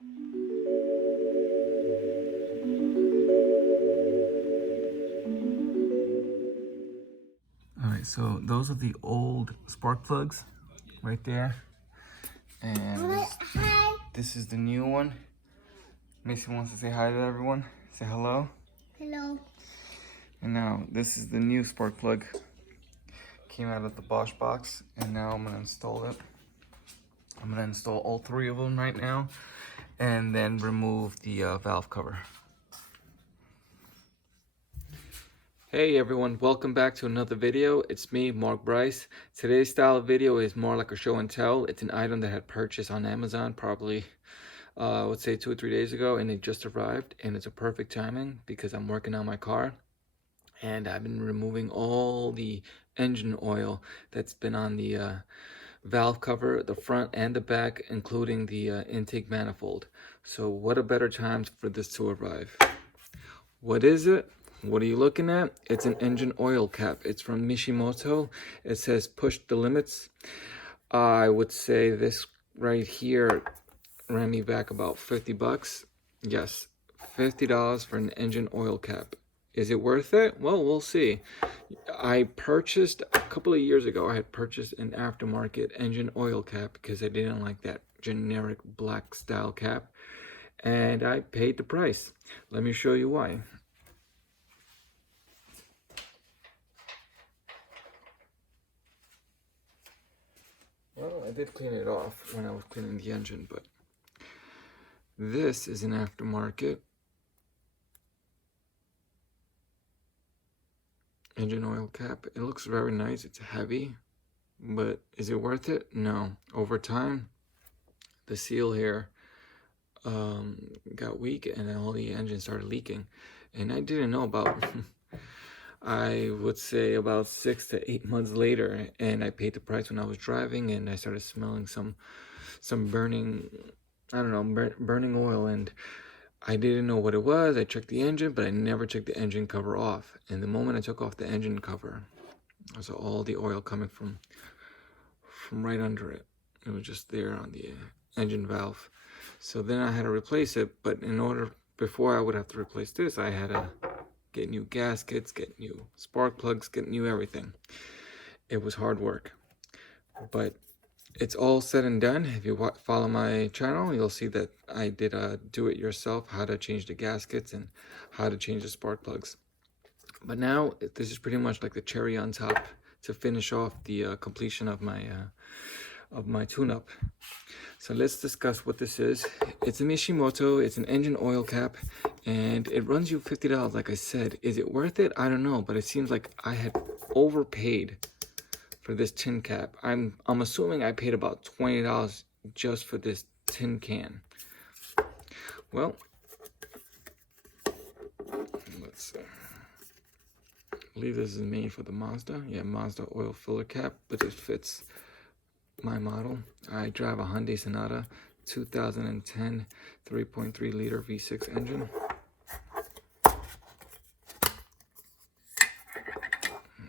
All right, so those are the old spark plugs right there. And this is the new one. Mason wants to say hi to everyone. Say hello. Hello. And now this is the new spark plug. Came out of the Bosch box, and now I'm gonna install it. I'm gonna install all three of them right now, and then remove the valve cover. Hey everyone, welcome back to another video. It's me, Mark Bryce. Today's style of video is more like a show and tell. It's an item that I had purchased on Amazon probably, I would say 2 or 3 days ago, and it just arrived, and it's a perfect timing because I'm working on my car, and I've been removing all the engine oil that's been on the valve cover, the front and the back, including the intake manifold. So what a better time for this to arrive. What is it? What are you looking at? It's an engine oil cap. It's from Mishimoto. It says push the limits. I would say this right here ran me back about 50 bucks. Yes, $50 for an engine oil cap. Is it worth it? Well, we'll see. I purchased a couple of years ago, I had purchased an aftermarket engine oil cap because I didn't like that generic black style cap, and I paid the price. Let me show you why. Well, I did clean it off when I was cleaning the engine, but this is an aftermarket engine oil cap. It looks very nice. It's heavy, but is it worth it? No. Over time, the seal here got weak, and then all the engine started leaking. And I didn't know about I would say about 6 to 8 months later, and I paid the price when I was driving, and I started smelling some burning, I don't know, burning oil, and I didn't know what it was. I checked the engine, but I never checked the engine cover off. And the moment I took off the engine cover, I saw all the oil coming from right under it. It was just there on the engine valve. So then I had to replace it, but before I would have to replace this, I had to get new gaskets, get new spark plugs, get new everything. It was hard work, but it's all said and done. If you follow my channel, you'll see that I did a do-it-yourself, how to change the gaskets and how to change the spark plugs. But now this is pretty much like the cherry on top to finish off the completion of my tune-up. So let's discuss what this is. It's a Mishimoto, it's an engine oil cap, and it runs you $50, like I said. Is it worth it? I don't know, but it seems like I had overpaid for this tin cap. I'm assuming I paid about $20 just for this tin can. Well, let's see. I believe this is made for the Mazda. Yeah, Mazda oil filler cap, but it fits my model. I drive a Hyundai Sonata 2010 3.3 liter V6 engine.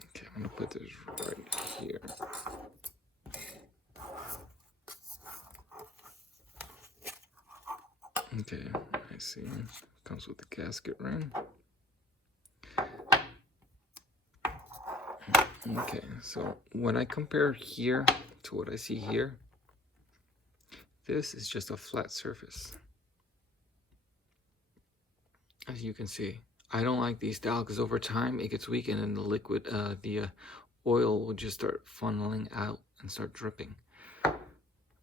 Okay, I'm gonna put this right here. Okay, I see. Comes with the gasket ring. Okay, so when I compare here to what I see here, this is just a flat surface. As you can see, I don't like these style because over time it gets weak, and then the liquid, the oil will just start funneling out and start dripping.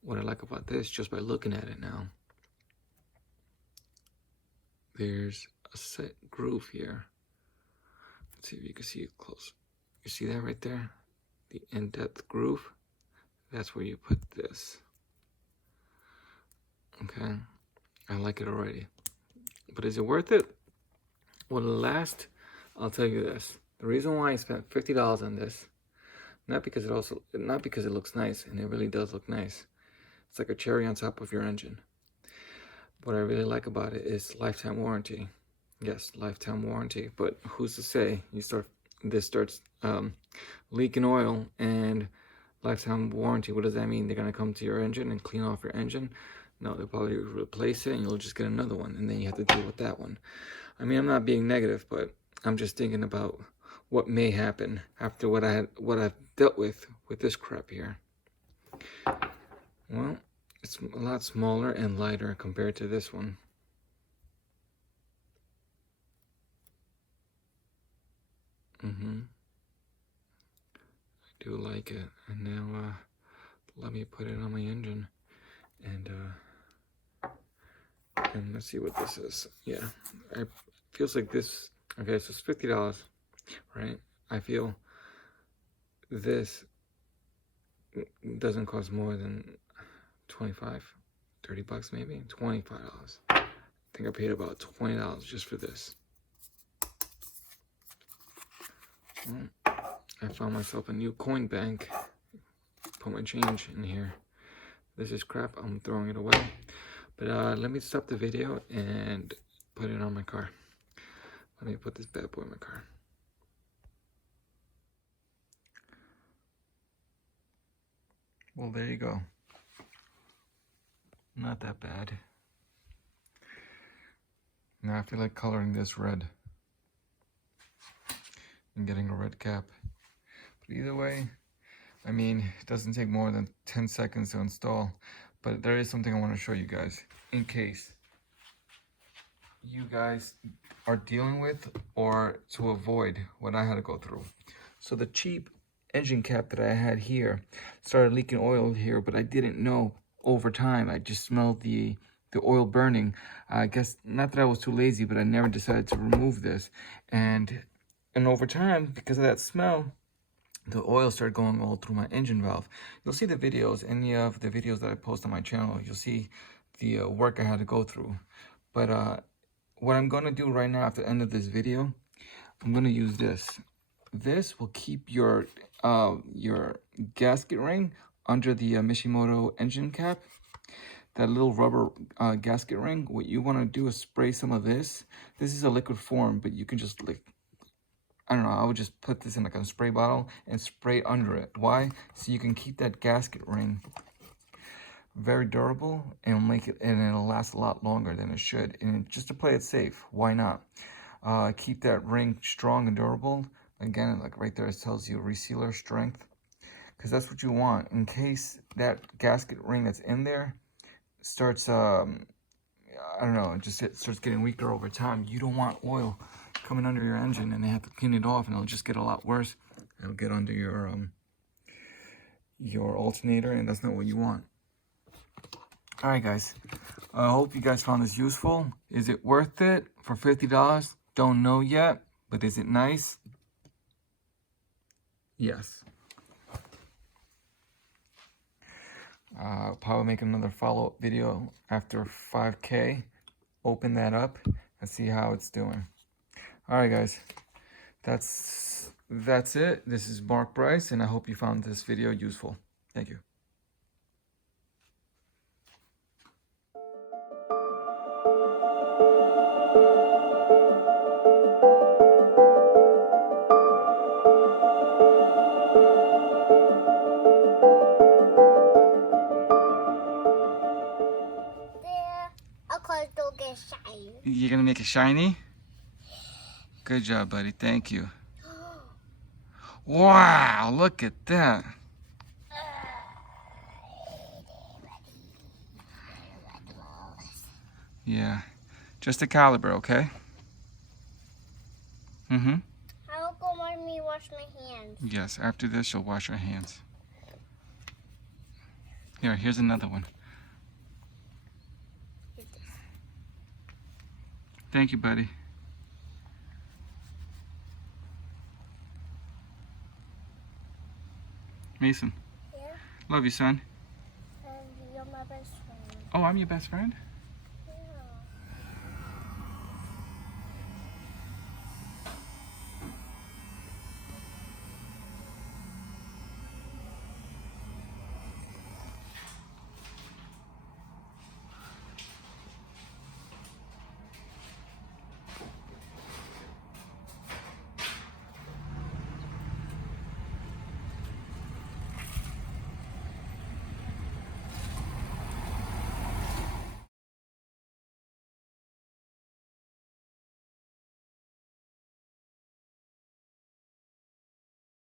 What I like about this, just by looking at it now, there's a set groove here. Let's see if you can see it close. You see that right there? The in-depth groove? That's where you put this. Okay, I like it already. But is it worth it? Well, last, I'll tell you this. The reason why I spent $50 on this, not because it looks nice, and it really does look nice. It's like a cherry on top of your engine. What I really like about it is lifetime warranty. Yes, lifetime warranty, but who's to say this starts leaking oil and lifetime warranty? What does that mean? They're gonna come to your engine and clean off your engine? No, they'll probably replace it and you'll just get another one, and then you have to deal with that one. I mean, I'm not being negative, but I'm just thinking about what may happen after what I've dealt with this crap here. Well, it's a lot smaller and lighter compared to this one. I do like it. And now let me put it on my engine, and let's see what this is. Yeah, it feels like this. Okay, so it's $50, right? I feel this doesn't cost more than 25, 30 bucks maybe, $25. I think I paid about $20 just for this. Well, I found myself a new coin bank. Put my change in here. This is crap, I'm throwing it away. But let me stop the video and put it on my car. Let me put this bad boy in my car. Well, there you go. Not that bad. Now I feel like coloring this red and getting a red cap. But either way, I mean, it doesn't take more than 10 seconds to install. But there is something I want to show you guys in case you guys are dealing with or to avoid what I had to go through. So the cheap engine cap that I had here started leaking oil here, but I didn't know over time. I just smelled the oil burning. I guess not that I was too lazy, but I never decided to remove this. And over time, because of that smell, the oil started going all through my engine valve. You'll see the videos, any of the videos that I post on my channel, you'll see the work I had to go through. But what I'm gonna do right now after the end of this video, I'm gonna use this. This will keep your gasket ring under the Mishimoto engine cap. That little rubber gasket ring. What you wanna do is spray some of this. This is a liquid form, but you can just I don't know, I would just put this in like a spray bottle and spray under it. Why? So you can keep that gasket ring very durable and it'll last a lot longer than it should. And just to play it safe, why not? Keep that ring strong and durable. Again, like right there, it tells you resealer strength, because that's what you want in case that gasket ring that's in there starts, I don't know, it starts getting weaker over time. You don't want oil coming under your engine and they have to clean it off, and it'll just get a lot worse. It'll get under your alternator, and that's not what you want. All right, guys, I hope you guys found this useful. Is it worth it for $50? Don't know yet, but is it nice? Yes. Probably make another follow-up video after 5K. Open that up and see how it's doing. All right, guys, that's it. This is Mark Bryce, and I hope you found this video useful. Thank you. You're gonna make it shiny? Good job, buddy. Thank you. Wow, look at that. Yeah, just a caliber, okay? Mm-hmm. How come let me wash my hands? Yes, after this, you'll wash your hands. Here's another one. Thank you, buddy. Mason. Yeah? Love you, son. And you're my best friend. Oh, I'm your best friend?